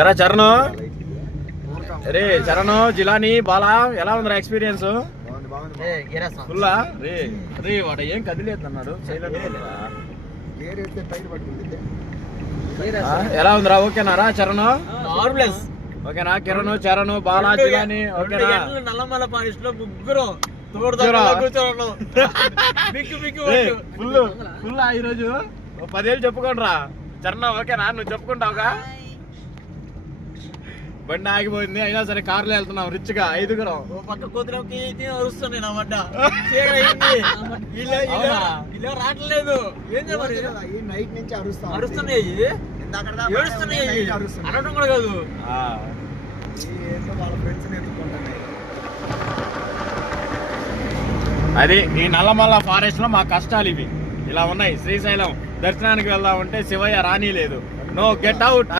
ఎరా చరణ్, రే చరణ్, జిలాని, బాలా ఎలా ఉందిరా ఎక్స్పీరియన్స్? ఫుల్లా రే రే వాడు ఏం కదిలేదు అన్నాడు. ఎలా ఉందిరా? ఓకేనారా చరణ్? ఓకేనా? కిరణ్, చరణ్, బాలా, జిలాని ఓకేనా? నల్లమల ఫారెస్ట్ లో ముగ్గురు ఫుల్ ఈరోజు 10 ఏళ్ళు చెప్పుకోండి రా చరణ్. ఓకేనా? నువ్వు చెప్పుకుంటావుగా? బండి ఆగిపోయింది అయినా సరే కార్లో వెళ్తున్నాం రిచ్ గా 5గురం. పక్క కోతులకి అరుస్తున్నాయి నా వడ్డ ఇలా రావట్లేదు. ఏం చెప్పాలి? నైట్ నుంచి అరుస్తున్నాయి, అనడం కూడా కాదు. వాళ్ళ ఫ్రెండ్స్ అది ఈ నల్లమల్ల ఫారెస్ట్ లో మా కష్టాలు ఇవి ఇలా ఉన్నాయి. శ్రీశైలం దర్శనానికి వెళ్దామంటే శివయ్య రాని లేదు. No get out.